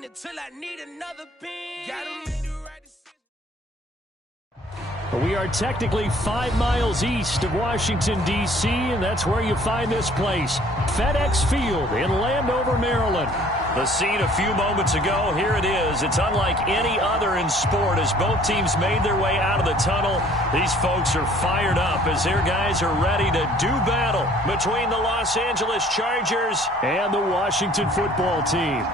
grinding until I need another pen. Gotta make the right decision. We are technically 5 miles east of Washington, D.C., and that's where you find this place, FedEx Field in Landover, Maryland. The scene a few moments ago, here it is. It's unlike any other in sport as both teams made their way out of the tunnel. These folks are fired up as their guys are ready to do battle between the Los Angeles Chargers and the Washington football team.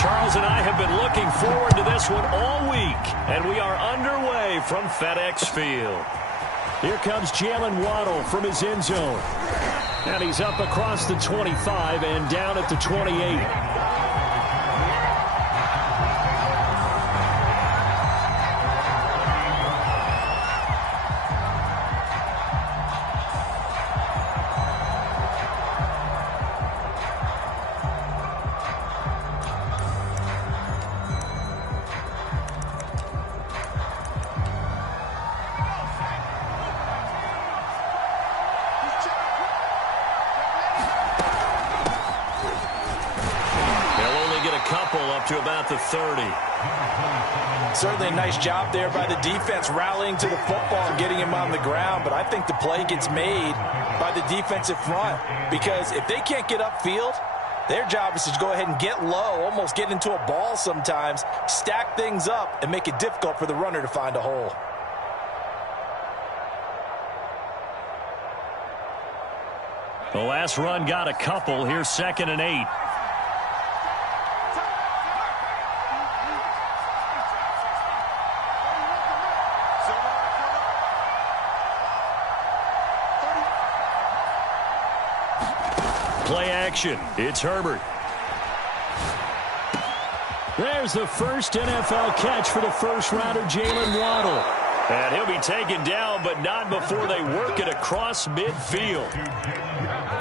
Charles and I have been looking forward to this one all week, and we are underway from FedEx Field. Here comes Jalen Waddle from his end zone. And he's up across the 25 and down at the 28. To about the 30. Certainly a nice job there by the defense rallying to the football and getting him on the ground, but I think the play gets made by the defensive front because if they can't get upfield, their job is to go ahead and get low, almost get into a ball sometimes, stack things up, and make it difficult for the runner to find a hole. The last run got a couple. Here's 2nd and 8. Play action. It's Herbert. There's the first NFL catch for the first rounder, Jalen Waddle. And he'll be taken down, but not before they work it across midfield.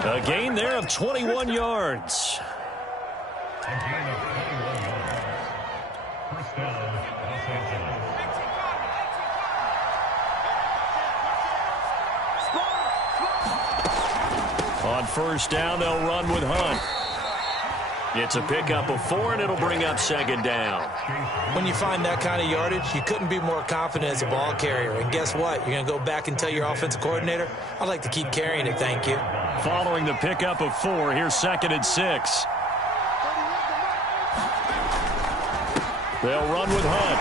A gain there of 21 yards. On first down, they'll run with Hunt. It's a pickup of 4, and it'll bring up 2nd down. When you find that kind of yardage, you couldn't be more confident as a ball carrier. And guess what? You're going to go back and tell your offensive coordinator, I'd like to keep carrying it, thank you. Following the pickup of 4, here's 2nd and 6. They'll run with Hunt.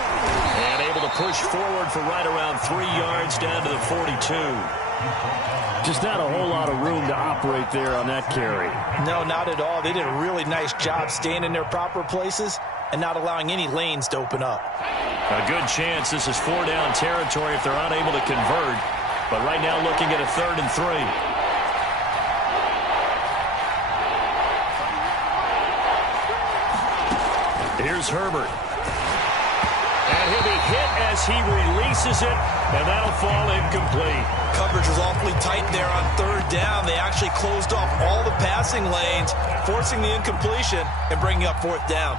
And able to push forward for right around 3 yards down to the 42. Just not a whole lot of room to operate there on that carry. No, not at all. They did a really nice job staying in their proper places and not allowing any lanes to open up. A good chance this is 4-down territory if they're unable to convert. But right now looking at a 3rd and 3. Here's Herbert. And he'll be hit as he releases it, and that'll fall incomplete. Coverage was awfully tight there on 3rd down. They actually closed off all the passing lanes, forcing the incompletion and bringing up 4th down.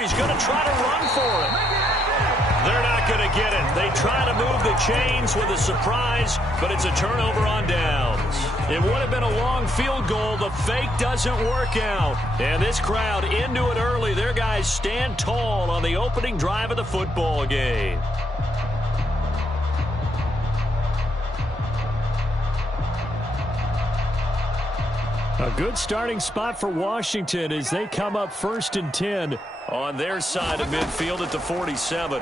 He's going to try to run for it. They're not going to get it. They try to move the chains with a surprise, but it's a turnover on downs. It would have been a long field goal. The fake doesn't work out. And this crowd into it early. Their guys stand tall on the opening drive of the football game. A good starting spot for Washington as they come up 1st and 10 on their side of midfield at the 47.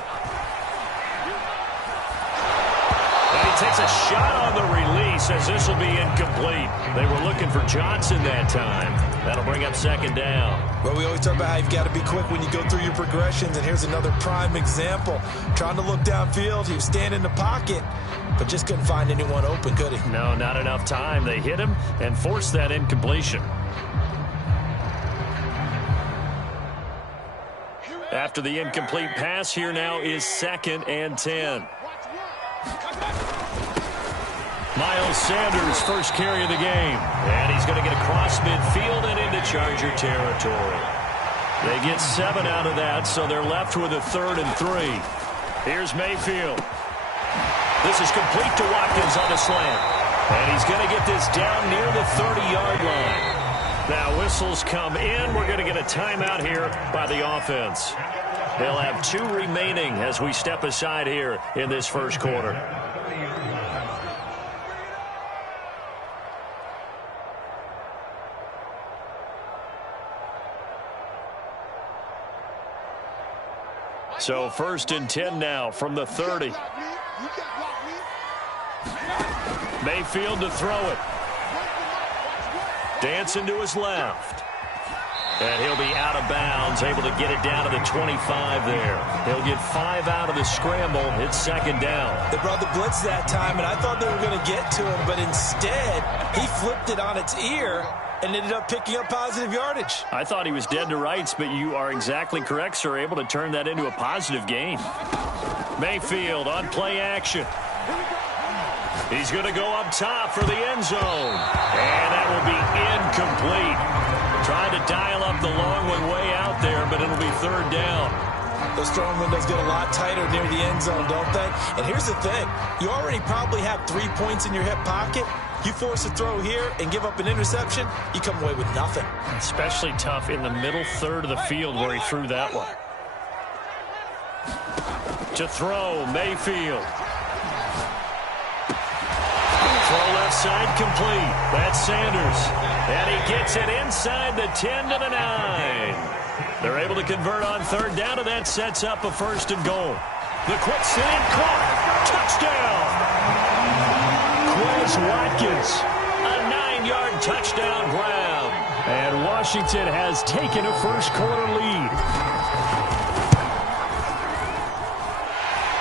And he takes a shot on the release as this will be incomplete. They were looking for Johnson that time. That'll bring up 2nd down. Well, we always talk about how you've got to be quick when you go through your progressions, and here's another prime example. Trying to look downfield, he was standing in the pocket, but just couldn't find anyone open, could he? No, not enough time. They hit him and forced that incompletion. After the incomplete pass, here now is 2nd and 10. Miles Sanders, first carry of the game. And he's going to get across midfield and into Charger territory. They get 7 out of that, so they're left with a 3rd and 3. Here's Mayfield. This is complete to Watkins on the slant. And he's going to get this down near the 30-yard line. Now whistles come in. We're going to get a timeout here by the offense. They'll have 2 remaining as we step aside here in this first quarter. So 1st and 10 now from the 30. Mayfield to throw it. Dancing to his left. And he'll be out of bounds, able to get it down to the 25 there. He'll get 5 out of the scramble. It's 2nd down. They brought the blitz that time, and I thought they were going to get to him, but instead he flipped it on its ear and ended up picking up positive yardage. I thought he was dead to rights, but you are exactly correct, sir. Able to turn that into a positive gain. Mayfield on play action. He's going to go up top for the end zone. And that will be incomplete. Trying to dial up the long one way out there, but it'll be 3rd down. Those throwing windows get a lot tighter near the end zone, don't they? And here's the thing. You already probably have 3 points in your hip pocket. You force a throw here and give up an interception, you come away with nothing. Especially tough in the middle 3rd of the field where he threw that one. To throw, Mayfield. Throw left side complete. That's Sanders. And he gets it inside the 10 to the 9. They're able to convert on 3rd down, and that sets up a 1st and goal. The quick sit-in caught. Touchdown. Quez Watkins. A 9-yard touchdown grab. And Washington has taken a first quarter lead.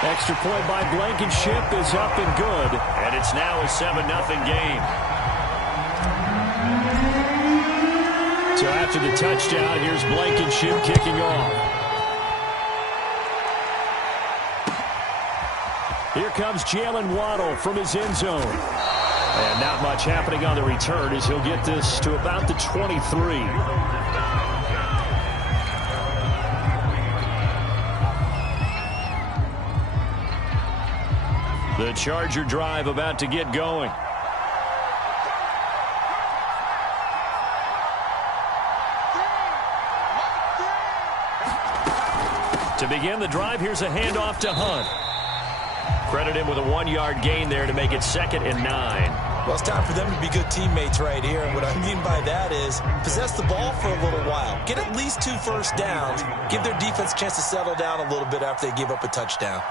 Extra point by Blankenship is up and good. And it's now a 7-0 game. So after the touchdown, here's Blankenship kicking off. Here comes Jalen Waddle from his end zone. And not much happening on the return as he'll get this to about the 23. The Charger drive about to get going. To begin the drive, here's a handoff to Hunt. Credit him with a 1-yard gain there to make it 2nd and 9. Well, it's time for them to be good teammates right here. And what I mean by that is possess the ball for a little while. Get at least 2 first downs. Give their defense a chance to settle down a little bit after they give up a touchdown.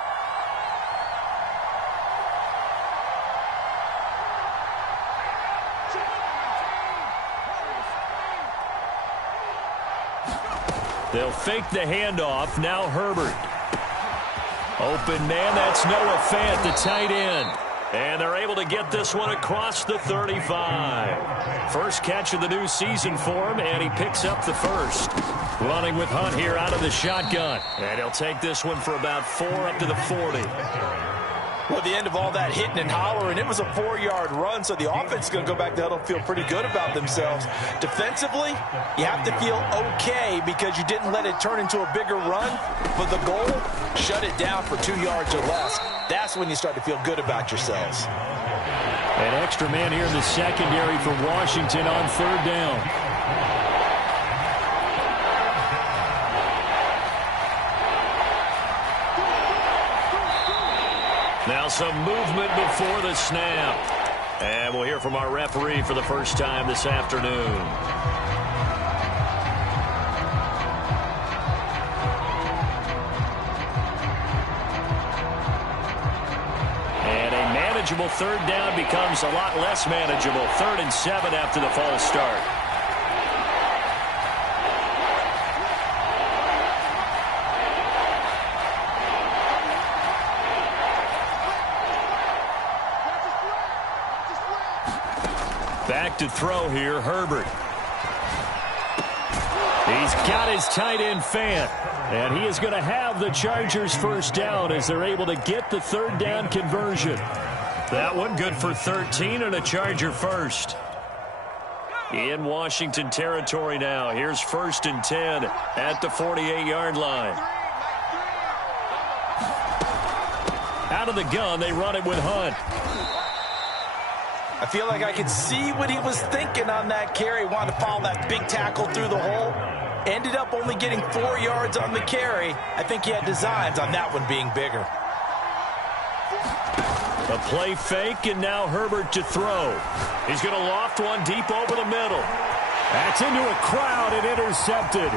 They'll fake the handoff. Now Herbert. Open man, that's Noah Fant, the tight end. And they're able to get this one across the 35. First catch of the new season for him, and he picks up the first. Running with Hunt here out of the shotgun. And he'll take this one for about 4 up to the 40. Well, at the end of all that hitting and hollering, it was a 4-yard run, so the offense is going to go back to huddle and feel pretty good about themselves. Defensively, you have to feel okay because you didn't let it turn into a bigger run, but the goal, shut it down for 2 yards or less. That's when you start to feel good about yourselves. An extra man here in the secondary for Washington on 3rd down. Now some movement before the snap. And we'll hear from our referee for the first time this afternoon. And a manageable 3rd down becomes a lot less manageable. 3rd and 7 after the false start. Back to throw here, Herbert. He's got his tight end Fant. And he is going to have the Chargers first down as they're able to get the third down conversion. That one good for 13 and a Charger first. In Washington territory now. Here's 1st and 10 at the 48-yard line. Out of the gun, they run it with Hunt. I feel like I could see what he was thinking on that carry. Wanted to follow that big tackle through the hole. Ended up only getting 4 yards on the carry. I think he had designs on that one being bigger. A play fake, and now Herbert to throw. He's going to loft one deep over the middle. That's into a crowd and intercepted.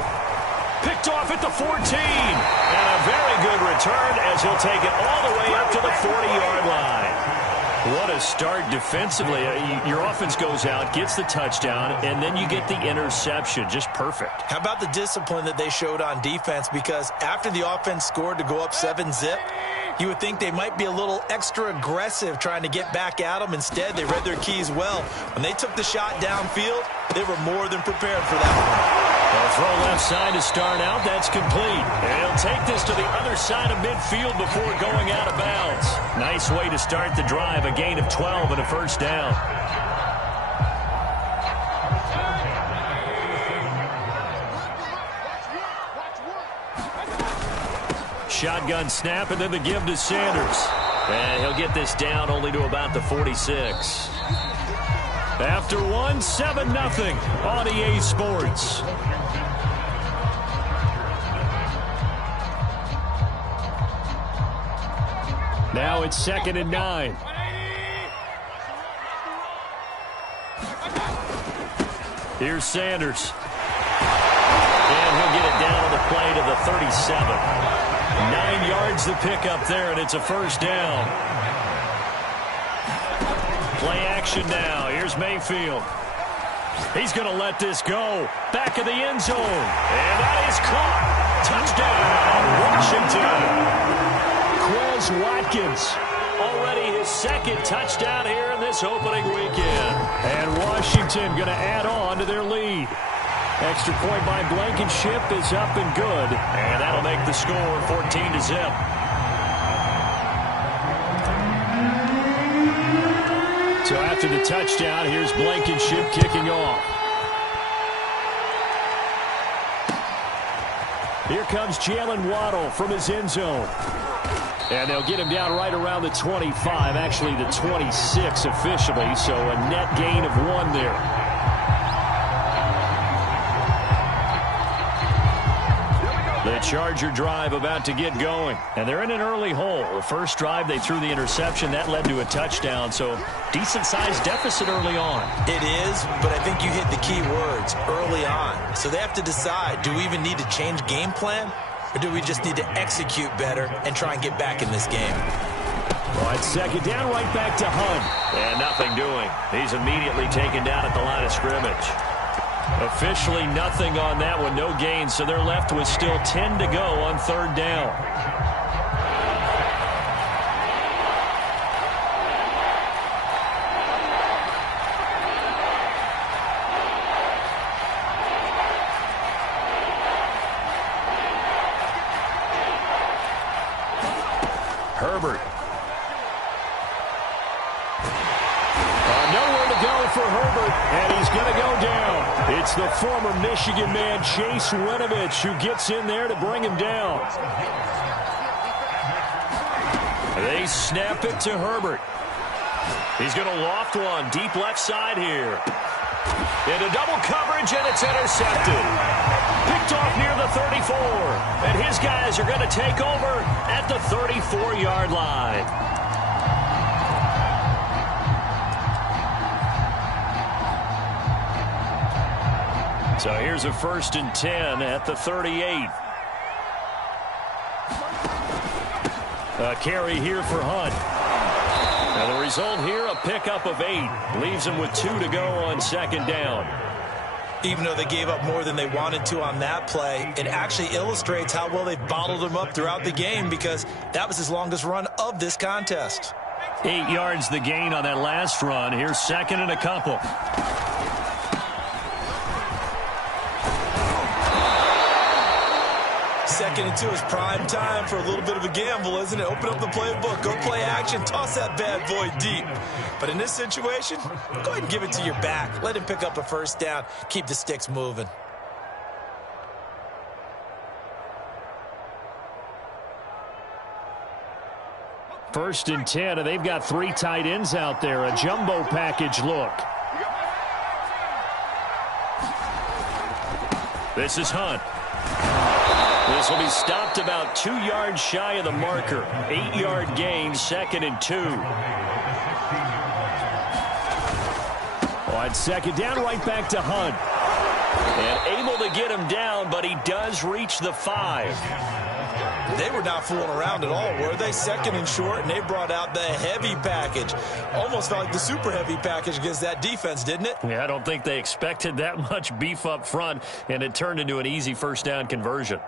Picked off at the 14. And a very good return as he'll take it all the way up to the 40-yard line. What a start defensively. Your offense goes out, gets the touchdown, and then you get the interception. Just perfect. How about the discipline that they showed on defense? Because after the offense scored to go up 7-zip, you would think they might be a little extra aggressive trying to get back at them. Instead, they read their keys well. When they took the shot downfield, they were more than prepared for that one. They'll throw left side to start out. That's complete. And he'll take this to the other side of midfield before going out of bounds. Nice way to start the drive. A gain of 12 and a first down. Shotgun snap and then the give to Sanders. And he'll get this down only to about the 46. After one, 7-0 on EA Sports. Now it's 2nd and 9. Here's Sanders. And he'll get it down on the play to the 37. 9 yards to pick up there, and it's a first down. Play action now. Here's Mayfield. He's going to let this go. Back of the end zone. And that is caught. Touchdown, Washington. Quez Watkins. Already his 2nd touchdown here in this opening weekend. And Washington going to add on to their lead. Extra point by Blankenship is up and good. And that'll make the score 14-0. So after the touchdown, here's Blankenship kicking off. Here comes Jalen Waddle from his end zone. And they'll get him down right around the 25, actually the 26 officially, so a net gain of 1 there. The Charger drive about to get going. And they're in an early hole. The first drive, they threw the interception. That led to a touchdown. So decent-sized deficit early on. It is, but I think you hit the key words, early on. So they have to decide, do we even need to change game plan? Or do we just need to execute better and try and get back in this game? Well, it's 2nd down, right back to Hunt. And nothing doing. He's immediately taken down at the line of scrimmage. Officially nothing on that one, no gain, so they're left with still 10 to go on 3rd down. Herbert. Nowhere to go for Herbert, and he's going to go down. It's the former Michigan man, Chase Winovich, who gets in there to bring him down. They snap it to Herbert. He's going to loft one deep left side here. Into double coverage, and it's intercepted. Picked off near the 34. And his guys are going to take over at the 34-yard line. So here's a 1st and 10 at the 38. A carry here for Hunt. And the result here, a pickup of 8. Leaves him with 2 to go on 2nd down. Even though they gave up more than they wanted to on that play, it actually illustrates how well they've bottled them up throughout the game, because that was his longest run of this contest. 8 yards the gain on that last run. Here's 2nd and a couple. 2nd and 2 is prime time for a little bit of a gamble, isn't it? Open up the playbook, go play action, toss that bad boy deep. But in this situation, go ahead and give it to your back. Let him pick up a first down. Keep the sticks moving. First and 10, and they've got 3 tight ends out there. A jumbo package look. This is Hunt. This will be stopped about 2 yards shy of the marker. 8-yard gain, 2nd and 2. On 2nd down, right back to Hunt. And able to get him down, but he does reach the 5. They were not fooling around at all, were they? 2nd and short, and they brought out the heavy package. Almost felt like the super heavy package against that defense, didn't it? Yeah, I don't think they expected that much beef up front, and it turned into an easy first down conversion.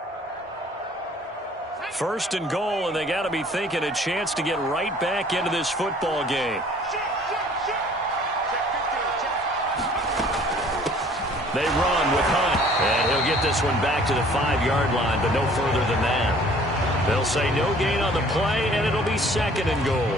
First and goal, and they got to be thinking a chance to get right back into this football game. They run with Hunt, and he'll get this one back to the 5-yard line, but no further than that. They'll say no gain on the play, and it'll be 2nd and goal.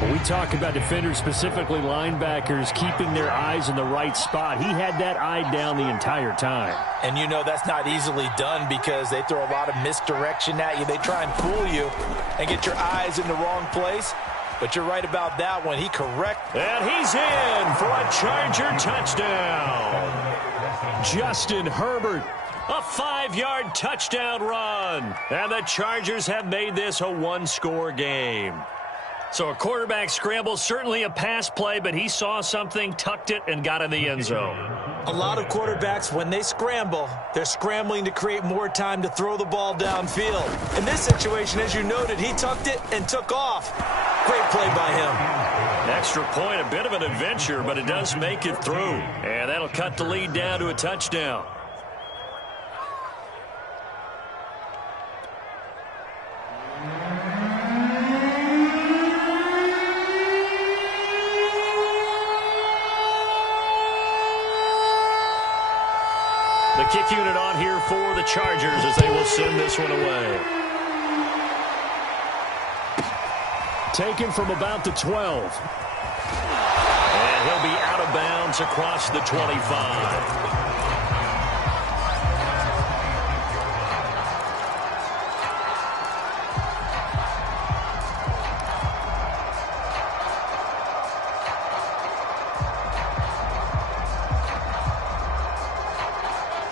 When we talk about defenders, specifically linebackers, keeping their eyes in the right spot, he had that eye down the entire time. And you know that's not easily done because they throw a lot of misdirection at you. They try and fool you and get your eyes in the wrong place. But you're right about that one. He correct. And he's in for a Charger touchdown. Justin Herbert, a 5-yard touchdown run. And the Chargers have made this a 1-score game. So a quarterback scramble, certainly a pass play, but he saw something, tucked it, and got in the end zone. A lot of quarterbacks, when they scramble, they're scrambling to create more time to throw the ball downfield. In this situation, as you noted, he tucked it and took off. Great play by him. Extra point, a bit of an adventure, but it does make it through. And that'll cut the lead down to a touchdown. The kick unit on here for the Chargers as they will send this one away. Taken from about the 12. And he'll be out of bounds across the 25.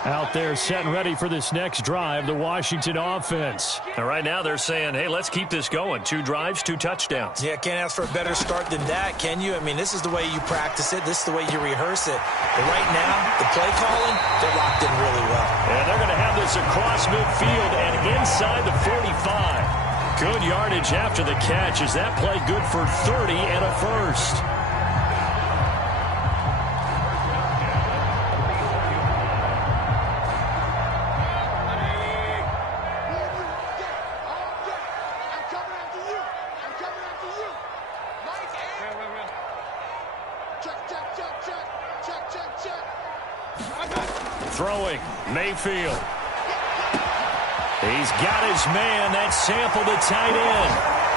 Out there set and ready for this next drive, the Washington offense. And right now they're saying, hey, let's keep this going. 2 drives, 2 touchdowns. Yeah, can't ask for a better start than that, can you? I mean, this is the way you practice it. This is the way you rehearse it. But right now, the play calling, they're locked in really well. And they're going to have this across midfield and inside the 45. Good yardage after the catch. Is that play good for 30 and a first? Throwing, Mayfield. He's got his man. That's Sample, the tight end.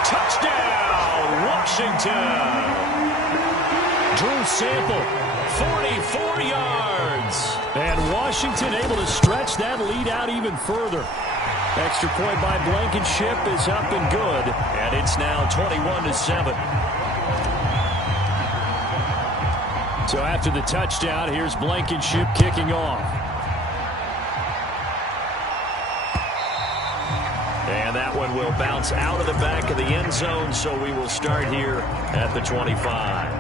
Touchdown, Washington. Drew Sample, 44 yards. And Washington able to stretch that lead out even further. Extra point by Blankenship is up and good. And it's now 21-7. So after the touchdown, here's Blankenship kicking off. And that one will bounce out of the back of the end zone, so we will start here at the 25.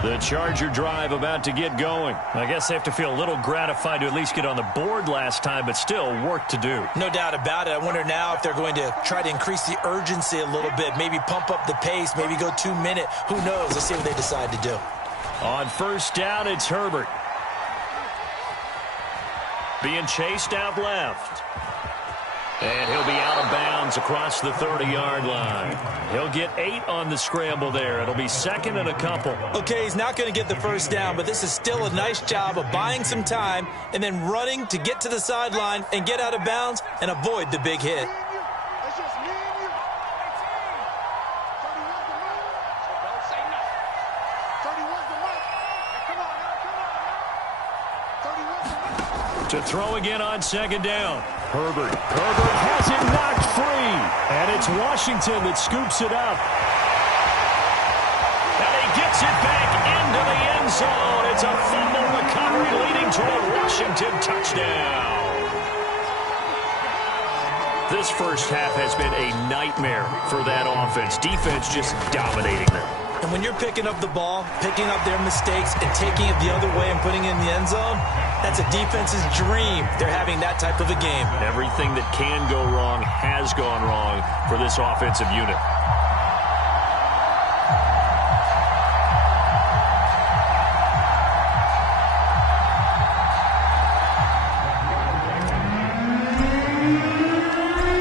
The Charger drive about to get going. I guess they have to feel a little gratified to at least get on the board last time, but still work to do. No doubt about it. I wonder now if they're going to try to increase the urgency a little bit, maybe pump up the pace, maybe go 2-minute. Who knows? Let's see what they decide to do. On first down, it's Herbert. Being chased out left. And he'll be out of bounds downs across the 30-yard line. He'll get 8 on the scramble there. It'll be second and a couple. Okay, he's not going to get the first down, but this is still a nice job of buying some time and then running to get to the sideline and get out of bounds and avoid the big hit. To throw again on second down. Herbert has it knocked free. And it's Washington that scoops it up. And he gets it back into the end zone. It's a fumble recovery leading to a Washington touchdown. This first half has been a nightmare for that offense. Defense just dominating them. And when you're picking up the ball, picking up their mistakes, and taking it the other way and putting it in the end zone, that's a defense's dream. They're having that type of a game. Everything that can go wrong has gone wrong for this offensive unit.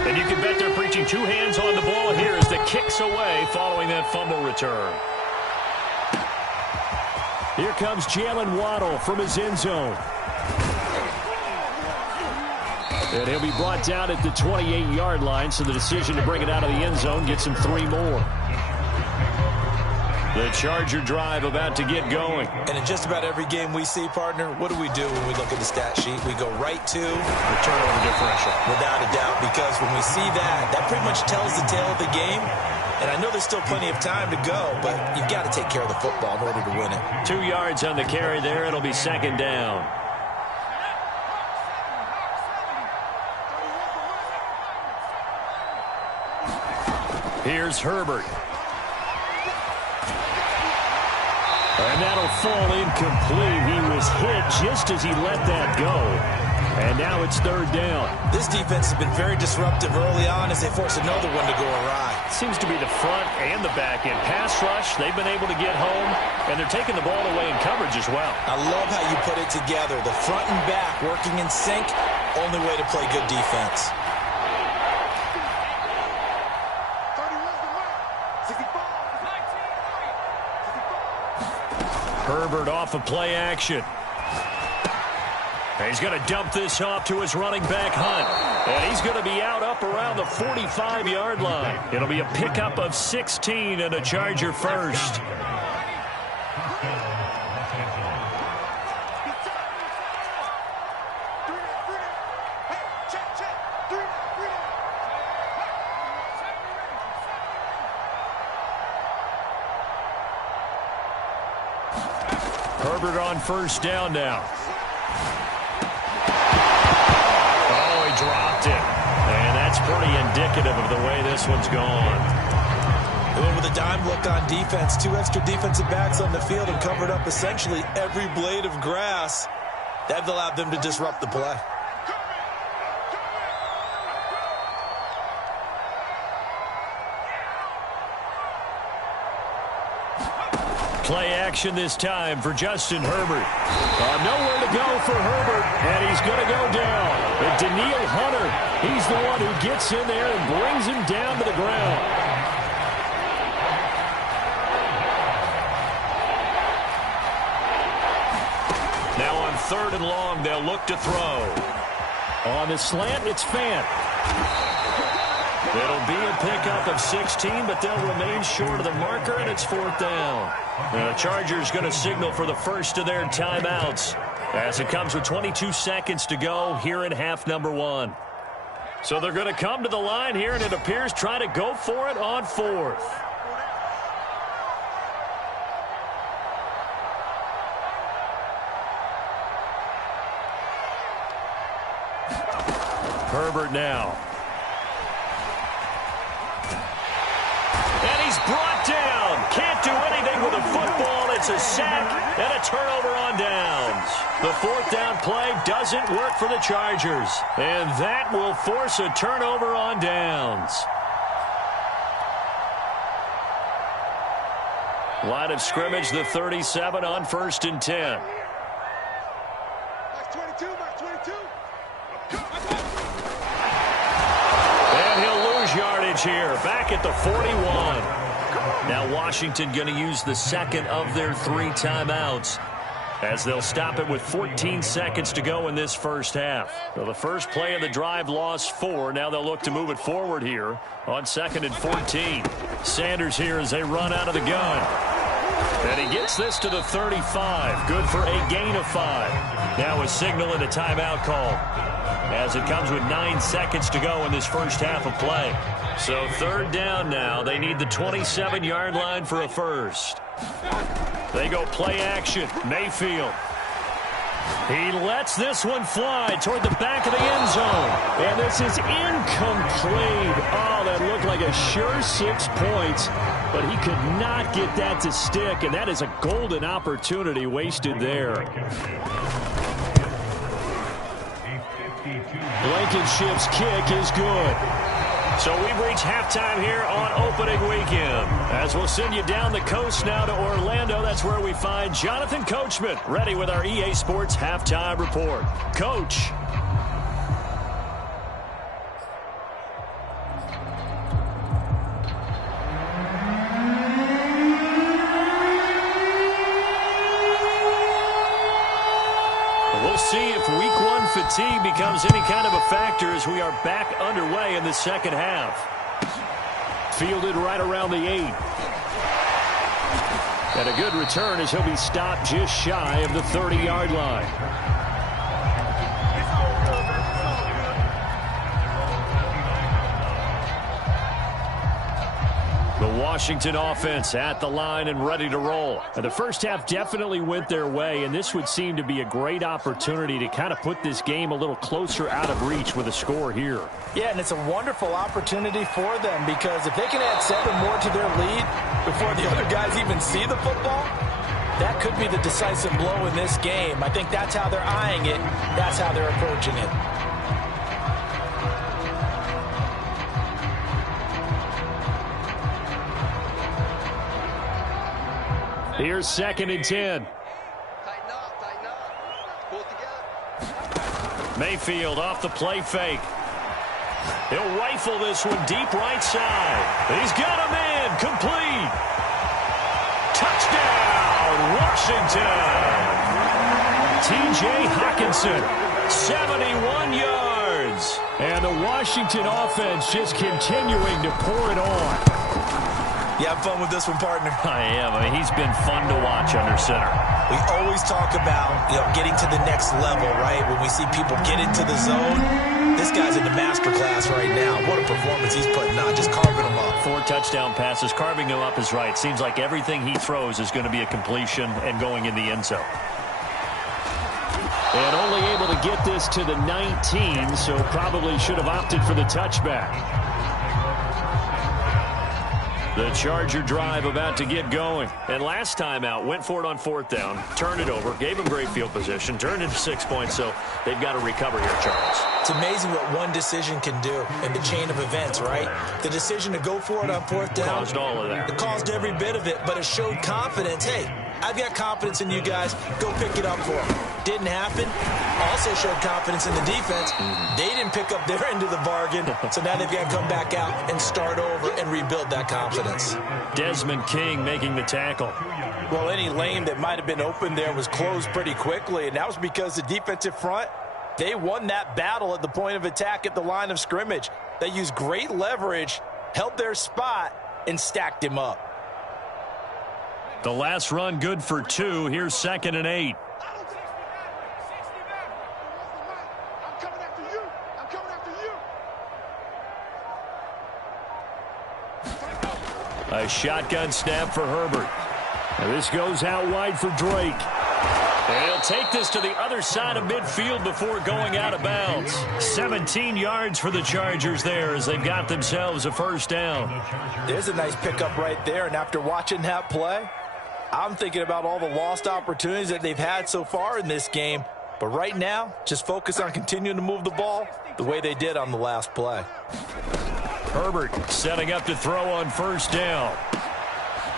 And you can bet they're preaching two hands on the ball here as the kick's away following that fumble return. Here comes Jalen Waddle from his end zone. And he'll be brought down at the 28-yard line, so the decision to bring it out of the end zone gets him 3 more. The Charger drive about to get going. And in just about every game we see, partner, what do we do when we look at the stat sheet? We go right to the turnover differential. Without a doubt, because when we see that, that pretty much tells the tale of the game. And I know there's still plenty of time to go, but you've got to take care of the football in order to win it. 2 yards on the carry there. It'll be second down. Here's Herbert. And that'll fall incomplete. He was hit just as he let that go. And now it's third down. This defense has been very disruptive early on as they force another one to go awry. Seems to be the front and the back end. Pass rush, they've been able to get home, and they're taking the ball away in coverage as well. I love how you put it together. The front and back working in sync, only way to play good defense. Herbert off of play action. And he's going to dump this off to his running back, Hunt. And he's going to be out up around the 45-yard line. It'll be a pickup of 16 and a Charger first. Herbert on first down now. Oh, he dropped it. And that's pretty indicative of the way this one's gone. They went with a dime look on defense. 2 extra defensive backs on the field and covered up essentially every blade of grass. That allowed them to disrupt the play. Play action this time for Justin Herbert. Nowhere to go for Herbert, and he's going to go down. And Danielle Hunter, he's the one who gets in there and brings him down to the ground. Now on third and long, they'll look to throw. On the slant, it's Fant. It'll be a pickup of 16, but they'll remain short of the marker, and it's fourth down. The Chargers going to signal for the first of their timeouts as it comes with 22 seconds to go here in half number 1. So they're going to come to the line here, and it appears try to go for it on fourth. Herbert now. And he's brought down. Can't do anything with the football. It's a sack and a turnover on downs. The fourth down play doesn't work for the Chargers. And that will force a turnover on downs. Line of scrimmage, the 37 on 1st and 10. change here. Back at the 41. Now Washington going to use the second of their 3 timeouts, as they'll stop it with 14 seconds to go in this first half. So the first play of the drive lost 4. Now they'll look to move it forward here on 2nd and 14. Sanders here as they run out of the gun. And he gets this to the 35. Good for a gain of 5. Now a signal and a timeout call, as it comes with 9 seconds to go in this first half of play. So 3rd down now. They need the 27-yard line for a first. They go play action. Mayfield. He lets this one fly toward the back of the end zone. And this is incomplete. Oh, that looked like a sure 6 points. But he could not get that to stick. And that is a golden opportunity wasted there. Blankenship's kick is good. So we've reached halftime here on opening weekend, as we'll send you down the coast now to Orlando. That's where we find Jonathan Coachman ready with our EA Sports Halftime Report. Coach. We'll see if week 1 fatigue becomes any kind of a factor as we are back underway in the second half. Fielded right around the 8. And a good return as he'll be stopped just shy of the 30-yard line. The Washington offense at the line and ready to roll. And the first half definitely went their way, and this would seem to be a great opportunity to kind of put this game a little closer out of reach with a score here. Yeah, and it's a wonderful opportunity for them, because if they can add 7 more to their lead before the other guys even see the football, that could be the decisive blow in this game. I think that's how they're eyeing it. That's how they're approaching it. Here's 2nd and 10. Tighten up. Pull it together. Mayfield off the play fake. He'll rifle this one deep right side. He's got him in. Complete. Touchdown, Washington. T.J. Hockenson, 71 yards. And the Washington offense just continuing to pour it on. You have fun with this one, partner? I am. I mean, he's been fun to watch under center. We always talk about, getting to the next level, right? When we see people get into the zone, this guy's in the master class right now. What a performance he's putting on, just carving them up. 4 touchdown passes. Carving them up is right. Seems like everything he throws is going to be a completion and going in the end zone. And only able to get this to the 19, so probably should have opted for the touchback. The Charger drive about to get going. And last time out, went for it on 4th down, turned it over, gave them great field position, turned into 6 points, so they've got to recover here, Charles. It's amazing what one decision can do in the chain of events, right? The decision to go for it on 4th down. Caused all of that. It caused every bit of it, but it showed confidence. Hey, I've got confidence in you guys. Go pick it up for them. Didn't happen. Also showed confidence in the defense. They didn't pick up their end of the bargain, so now they've got to come back out and start over and rebuild that confidence. Desmond King making the tackle. Well, any lane that might have been open there was closed pretty quickly, and that was because the defensive front, they won that battle at the point of attack at the line of scrimmage. They used great leverage, held their spot, and stacked him up. The last run good for 2. Here's 2nd and 8. A shotgun snap for Herbert. And this goes out wide for Drake. And he'll take this to the other side of midfield before going out of bounds. 17 yards for the Chargers there as they've got themselves a first down. There's a nice pickup right there, and after watching that play, I'm thinking about all the lost opportunities that they've had so far in this game. But right now, just focus on continuing to move the ball the way they did on the last play. Herbert setting up to throw on first down.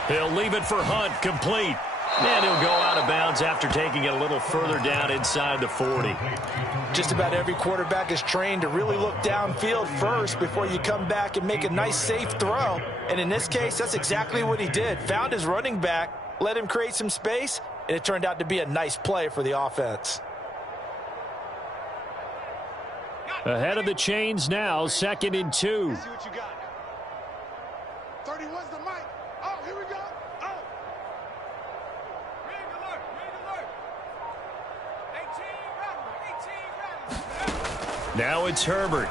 He'll leave it for Hunt, complete. And he'll go out of bounds after taking it a little further down inside the 40. Just about every quarterback is trained to really look downfield first before you come back and make a nice, safe throw. And in this case, that's exactly what he did. Found his running back, let him create some space, and it turned out to be a nice play for the offense. Ahead of the chains now, 2nd and 2. See what you got. 31's the mic. Oh, here we go. Oh. Ring alert. Ring alert. 18 rattle. Now it's Herbert.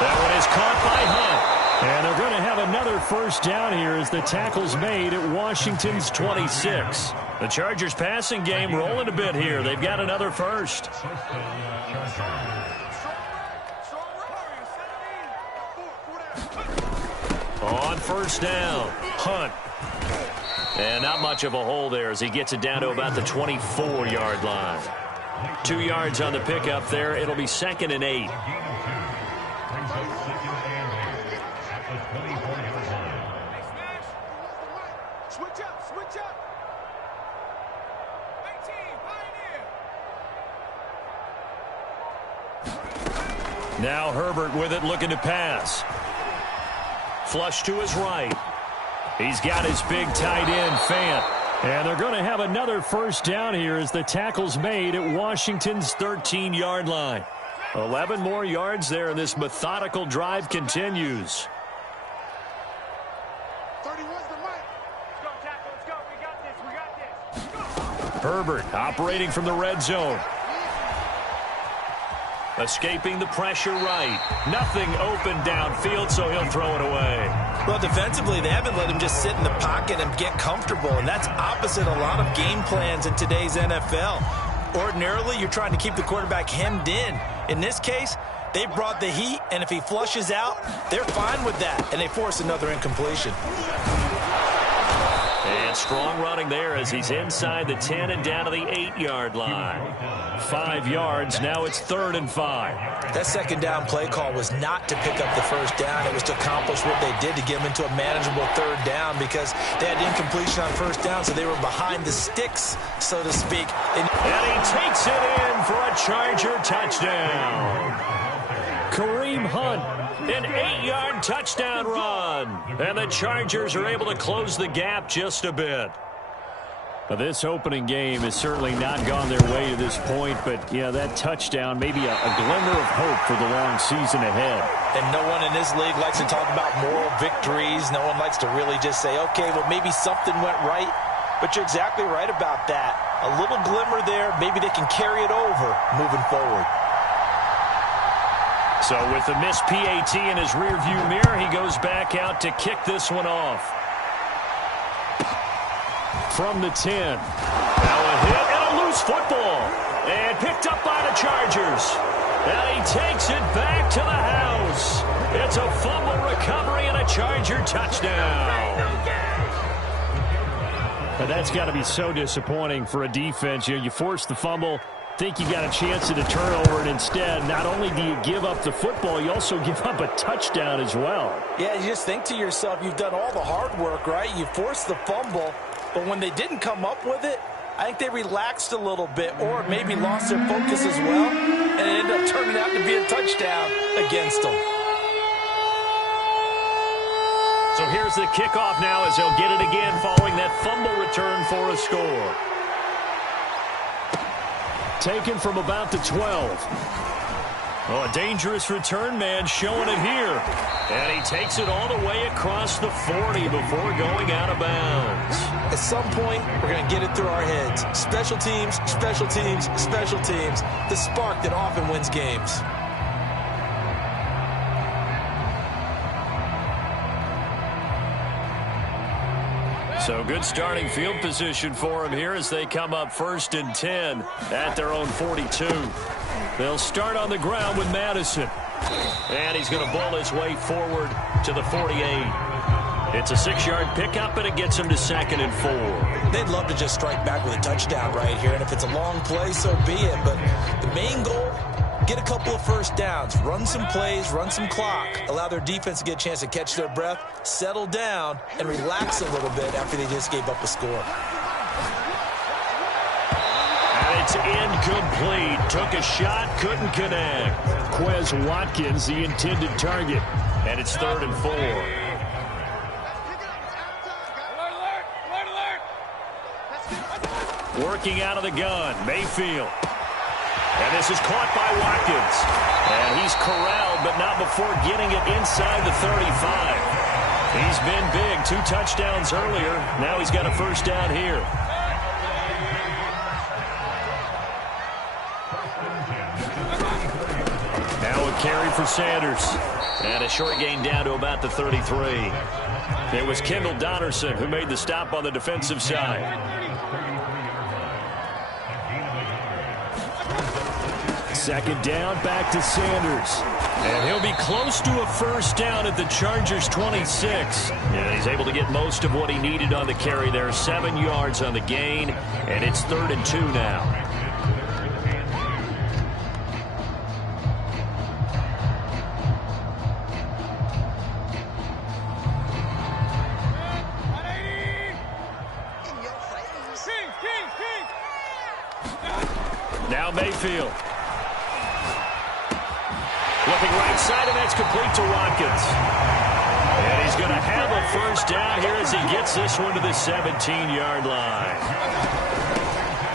That one is caught by Hunt. And they're going to have another first down here as the tackle's made at Washington's 26. The Chargers passing game rolling a bit here. They've got another first. On first down, Hunt. And not much of a hole there as he gets it down to about the 24-yard line. 2 yards on the pickup there. It'll be 2nd and 8. Switch up, switch up. 18, Pioneer. Now Herbert with it, looking to pass. Flush to his right. He's got his big tight end, Fant. And they're going to have another first down here as the tackle's made at Washington's 13-yard line. 11 more yards there, and this methodical drive continues. 31's the mic. Let's go, tackle. Let's go. We got this. We got this. Let's go. Herbert operating from the red zone. Escaping the pressure right. Nothing open downfield, so he'll throw it away. Well, defensively, they haven't let him just sit in the pocket and get comfortable, and that's opposite a lot of game plans in today's NFL. Ordinarily, you're trying to keep the quarterback hemmed in. In this case, they brought the heat, and if he flushes out, they're fine with that, and they force another incompletion. And strong running there as he's inside the 10 and down to the 8-yard line. 5 yards, now it's 3rd and 5. That second down play call was not to pick up the first down. It was to accomplish what they did to get him into a manageable 3rd down because they had incompletion on first down, so they were behind the sticks, so to speak. And he takes it in for a Charger touchdown. Kareem Hunt, an 8-yard touchdown run. And the Chargers are able to close the gap just a bit. Now, this opening game has certainly not gone their way to this point, but, yeah, that touchdown, maybe a glimmer of hope for the long season ahead. And no one in this league likes to talk about moral victories. No one likes to really just say, okay, well, maybe something went right. But you're exactly right about that. A little glimmer there, maybe they can carry it over moving forward. So with the missed PAT in his rearview mirror, he goes back out to kick this one off. From the 10. Now a hit and a loose football. And picked up by the Chargers. And he takes it back to the house. It's a fumble recovery and a Charger touchdown. And that's got to be so disappointing for a defense. You force the fumble, think you got a chance at a turnover, and instead, not only do you give up the football, you also give up a touchdown as well. Yeah, you just think to yourself, you've done all the hard work, right? You forced the fumble, but when they didn't come up with it, I think they relaxed a little bit or maybe lost their focus as well, and it ended up turning out to be a touchdown against them. So here's the kickoff now as they'll get it again following that fumble return for a score. Taken from about the 12. Oh, a dangerous return man showing it here. And he takes it all the way across the 40 before going out of bounds. At some point, we're going to get it through our heads. Special teams, special teams, special teams. The spark that often wins games. So good starting field position for him here as they come up 1st and 10 at their own 42. They'll start on the ground with Madison. And he's going to bowl his way forward to the 48. It's a 6-yard pickup, and it gets him to 2nd and 4. They'd love to just strike back with a touchdown right here, and if it's a long play, so be it. But the main goal, get a couple of first downs, run some plays, run some clock, allow their defense to get a chance to catch their breath, settle down, and relax a little bit after they just gave up a score. And it's incomplete. Took a shot, couldn't connect. Quez Watkins, the intended target. And it's 3rd and 4. Working out of the gun, Mayfield. And this is caught by Watkins. And he's corralled, but not before getting it inside the 35. He's been big. 2 touchdowns earlier. Now he's got a first down here. Now a carry for Sanders. And a short gain down to about the 33. It was Kendall Donnerson who made the stop on the defensive side. 2nd down, back to Sanders. And he'll be close to a first down at the Chargers' 26. And he's able to get most of what he needed on the carry there. 7 yards on the gain, and it's 3rd and 2 now. Now Mayfield. Looking right side, and that's complete to Watkins. And he's going to have a first down here as he gets this one to the 17-yard line.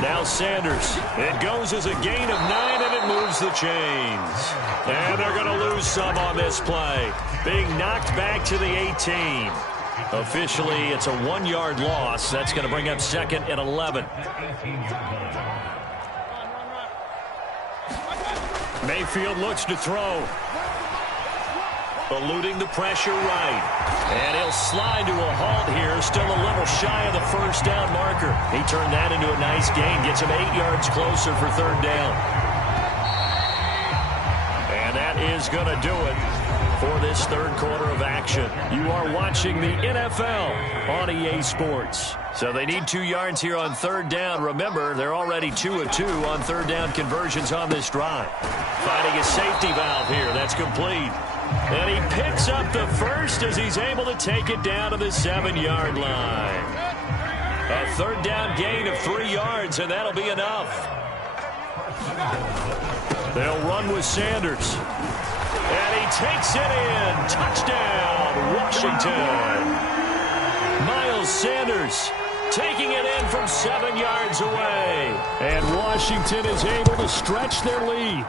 Now Sanders. It goes as a gain of 9, and it moves the chains. And they're going to lose some on this play. Being knocked back to the 18. Officially, it's a 1-yard loss. That's going to bring up 2nd and 11. Mayfield looks to throw. Eluding the pressure right. And he'll slide to a halt here. Still a little shy of the first down marker. He turned that into a nice gain. Gets him 8 yards closer for 3rd down. And that is going to do it for this 3rd quarter of action. You are watching the NFL on EA Sports. So they need 2 yards here on 3rd down. Remember, they're already 2 of 2 on 3rd down conversions on this drive. Finding a safety valve here. That's complete. And he picks up the first as he's able to take it down to the 7-yard line. A 3rd down gain of 3 yards, and that'll be enough. They'll run with Sanders. And he takes it in. Touchdown, Washington. Miles Sanders taking it in from 7 yards away. And Washington is able to stretch their lead.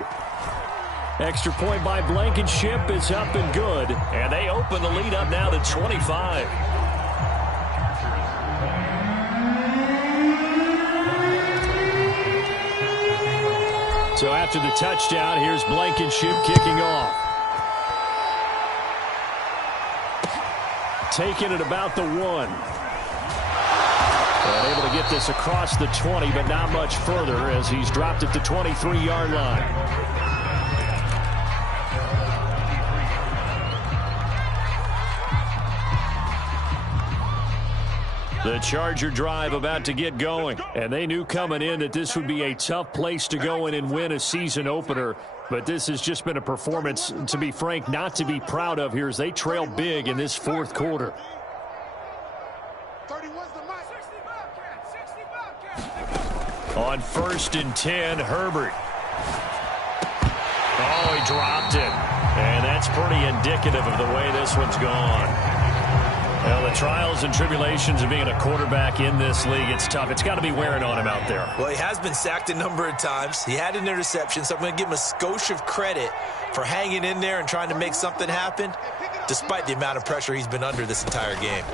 Extra point by Blankenship is up and good. And they open the lead up now to 25. So after the touchdown, here's Blankenship kicking off. Taking it about the 1. And able to get this across the 20, but not much further as he's dropped at the 23-yard line. The Charger drive about to get going. And they knew coming in that this would be a tough place to go in and win a season opener. But this has just been a performance, to be frank, not to be proud of here as they trail big in this 4th quarter. On 1st and 10, Herbert. Oh, he dropped it. And that's pretty indicative of the way this one's gone. Well, the trials and tribulations of being a quarterback in this league, it's tough. It's got to be wearing on him out there. Well, he has been sacked a number of times. He had an interception, so I'm going to give him a skosh of credit for hanging in there and trying to make something happen, despite the amount of pressure he's been under this entire game.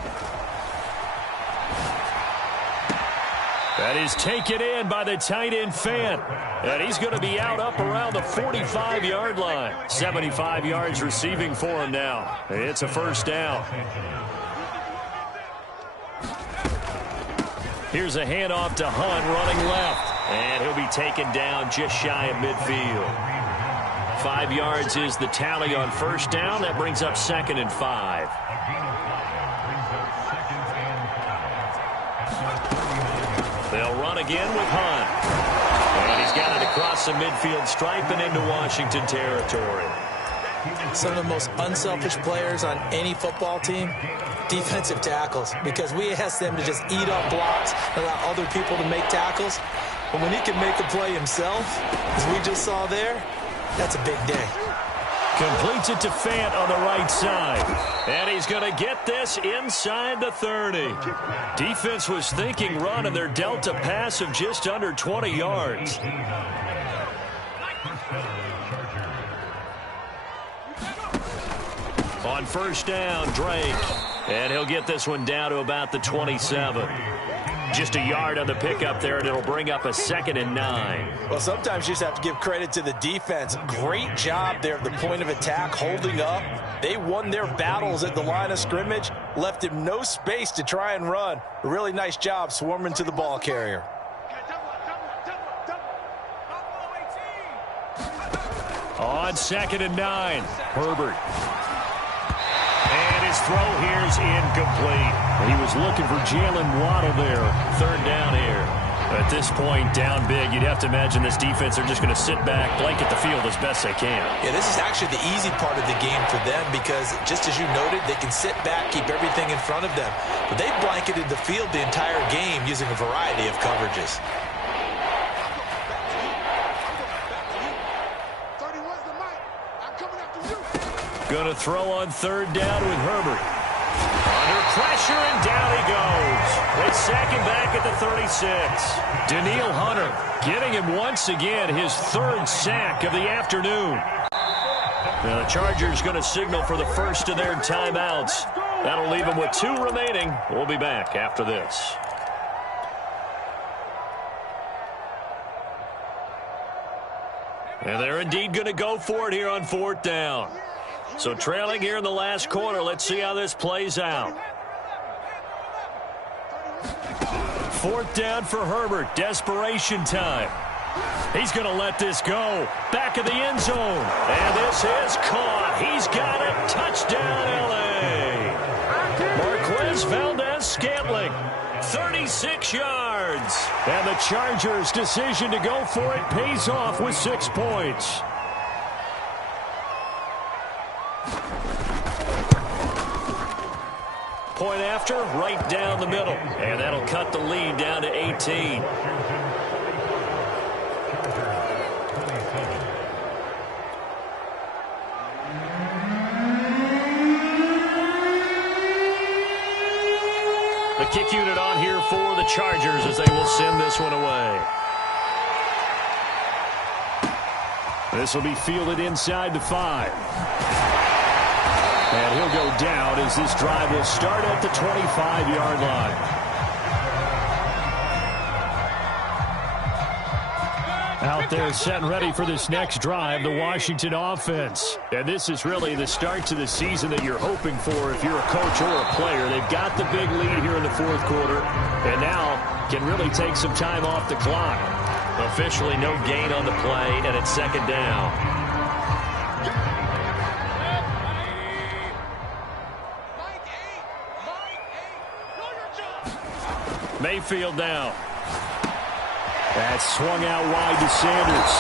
That is taken in by the tight end Fant. And he's going to be out up around the 45-yard line. 75 yards receiving for him now. It's a first down. Here's a handoff to Hunt running left. And he'll be taken down just shy of midfield. 5 yards is the tally on first down. That brings up 2nd and 5. They'll run again with Hunt. And he's got it across the midfield stripe and into Washington territory. Some of the most unselfish players on any football team, defensive tackles, because we ask them to just eat up blocks and allow other people to make tackles. But when he can make a play himself, as we just saw there, that's a big day. Completes it to Fant on the right side. And he's going to get this inside the 30. Defense was thinking run, and they're dealt a pass of just under 20 yards. On first down, Drake. And he'll get this one down to about the 27. Just a yard on the pickup there, and it'll bring up a 2nd and 9. Well, sometimes you just have to give credit to the defense. Great job there at the point of attack, holding up. They won their battles at the line of scrimmage, left him no space to try and run. A really nice job swarming to the ball carrier. On 2nd and 9, Herbert. And his throw here's incomplete. He was looking for Jalen Waddle there. 3rd down here. At this point, down big, you'd have to imagine this defense are just going to sit back, blanket the field as best they can. Yeah, this is actually the easy part of the game for them because, just as you noted, they can sit back, keep everything in front of them. But they blanketed the field the entire game using a variety of coverages. Going to throw on 3rd down with Herbert. Under pressure, and down he goes. They sack him back at the 36. Danielle Hunter getting him once again his 3rd sack of the afternoon. Now the Chargers going to signal for the first of their timeouts. That'll leave them with 2 remaining. We'll be back after this. And they're indeed going to go for it here on 4th down. So trailing here in the last quarter. Let's see how this plays out. 4th down for Herbert. Desperation time. He's going to let this go. Back of the end zone. And this is caught. He's got it. Touchdown, L.A. Marquez Valdez-Scantling. 36 yards. And the Chargers' decision to go for it pays off with 6 points. Point after, right down the middle. And that'll cut the lead down to 18. The kick unit on here for the Chargers as they will send this one away. This will be fielded inside the 5. And he'll go down as this drive will start at the 25-yard line. Out there set and ready for this next drive, the Washington offense. And this is really the start to the season that you're hoping for if you're a coach or a player. They've got the big lead here in the 4th quarter, and now can really take some time off the clock. Officially no gain on the play, and it's 2nd down. Mayfield now. That's swung out wide to Sanders.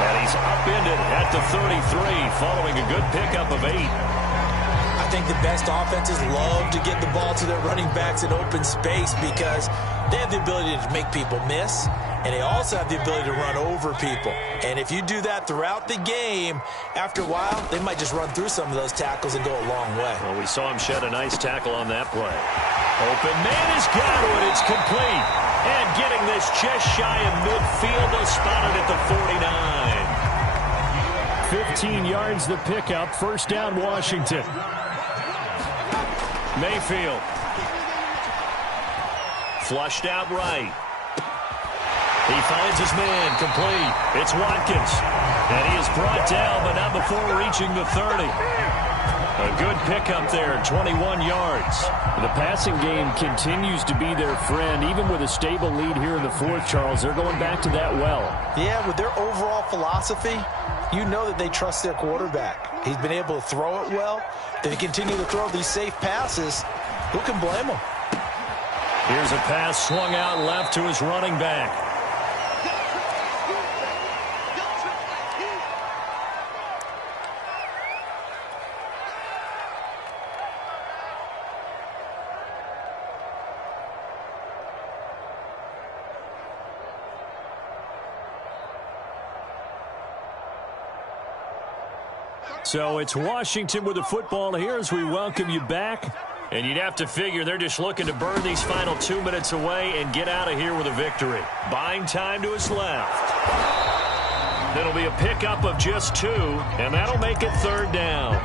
And he's upended at the 33 following a good pickup of 8. I think the best offenses love to get the ball to their running backs in open space because they have the ability to make people miss, and they also have the ability to run over people. And if you do that throughout the game, after a while, they might just run through some of those tackles and go a long way. Well, we saw him shed a nice tackle on that play. Open man has got it. It's complete. And getting this just shy of midfield, they'll spot it at the 49. 15 yards the pickup. 1st down, Washington. Mayfield. Flushed out right. He finds his man, complete. It's Watkins. And he is brought down, but not before reaching the 30. A good pickup there, 21 yards. The passing game continues to be their friend, even with a stable lead here in the 4th, Charles. They're going back to that well. Yeah, with their overall philosophy, you know that they trust their quarterback. He's been able to throw it well. They continue to throw these safe passes. Who can blame them? Here's a pass swung out left to his running back. So it's Washington with the football here as we welcome you back. And you'd have to figure they're just looking to burn these final 2 minutes away and get out of here with a victory. Buying time to his left. It'll be a pickup of just 2, and that'll make it 3rd down.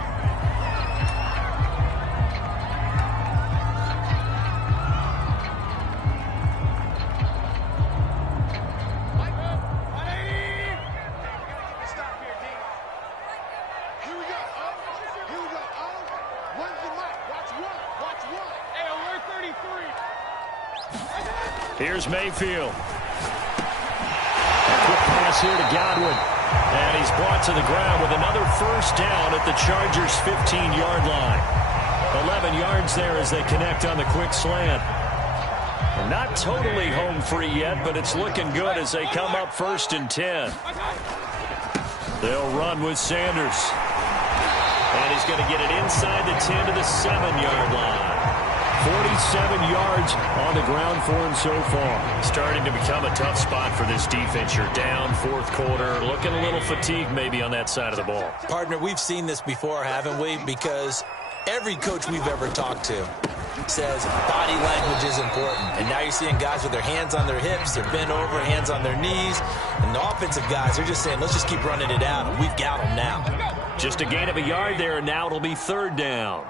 Here's Mayfield. Quick pass here to Godwin. And he's brought to the ground with another 1st down at the Chargers' 15-yard line. 11 yards there as they connect on the quick slant. They're not totally home free yet, but it's looking good as they come up 1st and 10. They'll run with Sanders. And he's going to get it inside the 10 to the 7-yard line. 47 yards on the ground for him so far. Starting to become a tough spot for this defense. You're down 4th quarter. Looking a little fatigued maybe on that side of the ball. Partner, we've seen this before, haven't we? Because every coach we've ever talked to says body language is important. And now you're seeing guys with their hands on their hips, they're bent over, hands on their knees. And the offensive guys are just saying, let's just keep running it out. And we've got them now. Just a gain of a yard there, and now it'll be 3rd down.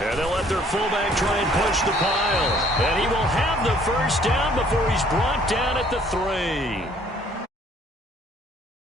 And they'll let their fullback try and push the pile. And he will have the 1st down before he's brought down at the 3.